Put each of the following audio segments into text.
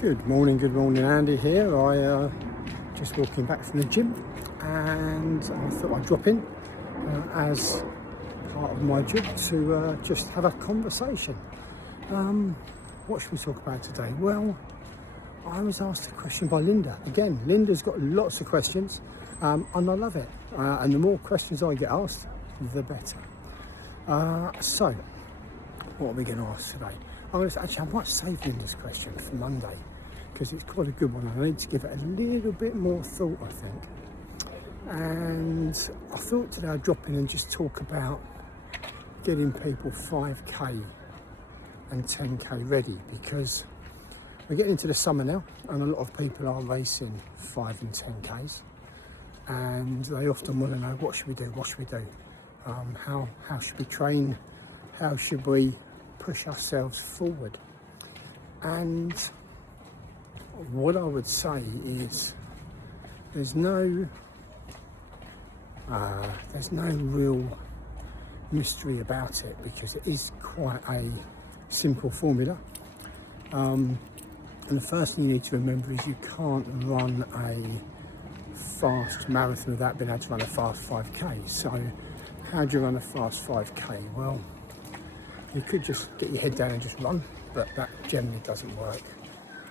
Good morning, Andy here. Just walking back from the gym, and I thought I'd drop in as part of my job to just have a conversation. What should we talk about today? Well, I was asked a question by Linda. Again, Linda's got lots of questions, and I love it. And the more questions I get asked, the better. So, what are we going to ask today? I might save Linda's question for Monday, because it's quite a good one. I need to give it a little bit more thought, I think. And I thought today I'd drop in and just talk about getting people 5k and 10k ready, because we're getting into the summer now, and a lot of people are racing 5 and 10k's, and they often want to know, what should we do? How should we train? How should we push ourselves forward? And what I would say is there's no real mystery about it, because it is quite a simple formula. And the first thing you need to remember is you can't run a fast marathon without being able to run a fast 5k. So how do you run a fast 5k? Well, you could just get your head down and just run, but that generally doesn't work.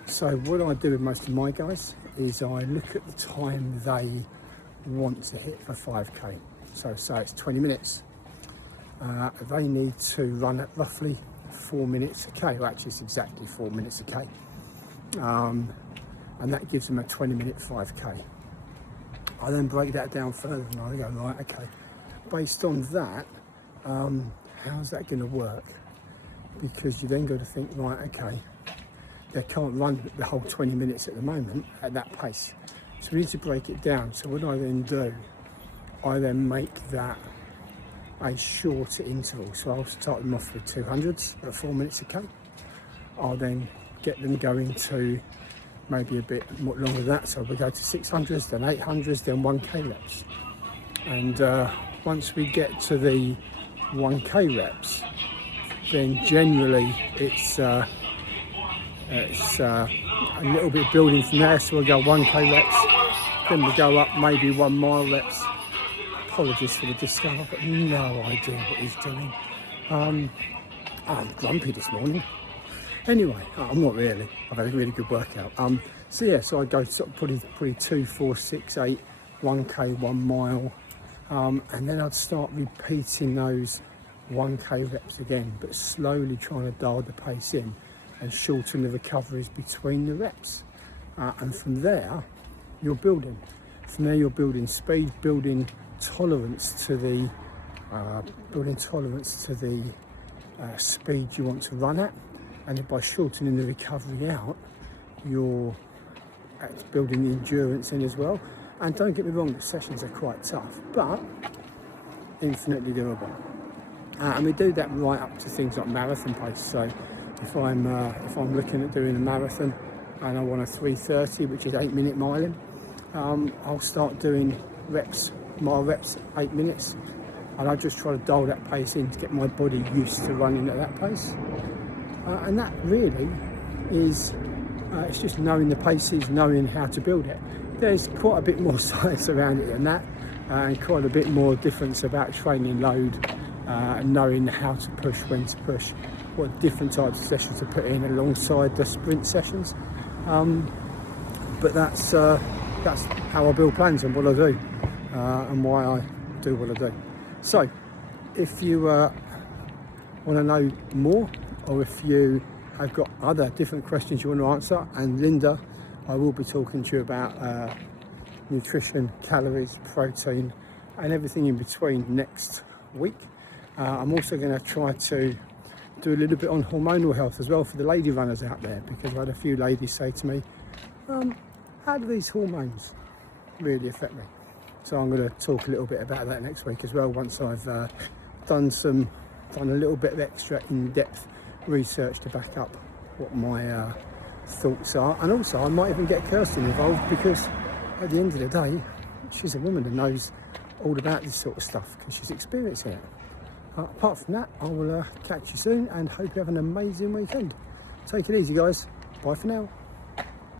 So what I do with most of my guys is I look at the time they want to hit for 5k. So say it's 20 minutes. They need to run at roughly 4 minutes a k. Well, actually it's exactly 4 minutes a k. And that gives them a 20-minute 5k. I then break that down further and I go, right, okay, based on that, how's that going to work? Because you then got to think, right, okay, they can't run the whole 20 minutes at the moment at that pace. So we need to break it down. So what I then do, I then make that a shorter interval. So I'll start them off with 200s at 4 minutes a k. I'll then get them going to maybe a bit more longer than that. So we go to 600s, then 800s, then 1k reps. And once we get to the 1k reps, then generally it's a little bit building from there. So we'll go 1k reps, then we'll go up maybe 1 mile reps. Apologies for the disco, I've got no idea what he's doing. I'm grumpy this morning. Anyway, I'm not really. I've had a really good workout. So I go sort of probably 2, 4, 6, 8, 1k, 1 mile. And then I'd start repeating those 1k reps again, but slowly trying to dial the pace in and shorten the recoveries between the reps. And from there, you're building. From there, you're building speed, building tolerance to the speed you want to run at. And then by shortening the recovery out, you're building the endurance in as well. And don't get me wrong, the sessions are quite tough, but infinitely doable. And we do that right up to things like marathon pace. So if I'm looking at doing a marathon and I want a 3:30, which is 8-minute miling, I'll start doing mile reps, 8 minutes, and I just try to dial that pace in to get my body used to running at that pace. And that really is, it's just knowing the paces, knowing how to build it. There's quite a bit more science around it than that, and quite a bit more difference about training load, and knowing how to push, when to push, what different types of sessions to put in alongside the sprint sessions. But that's how I build plans and what I do, and why I do what I do. So if you want to know more, or if you have got other different questions you want to answer, and Linda, I will be talking to you about nutrition, calories, protein, and everything in between next week. I'm also going to try to do a little bit on hormonal health as well for the lady runners out there, because I've had a few ladies say to me, how do these hormones really affect me? So I'm going to talk a little bit about that next week as well, once I've done a little bit of extra in-depth research to back up what my thoughts are. And also I might even get Kirsten involved, because at the end of the day, she's a woman and knows all about this sort of stuff because she's experiencing it. Apart from that, I will catch you soon and hope you have an amazing weekend. Take it easy, guys. Bye for now.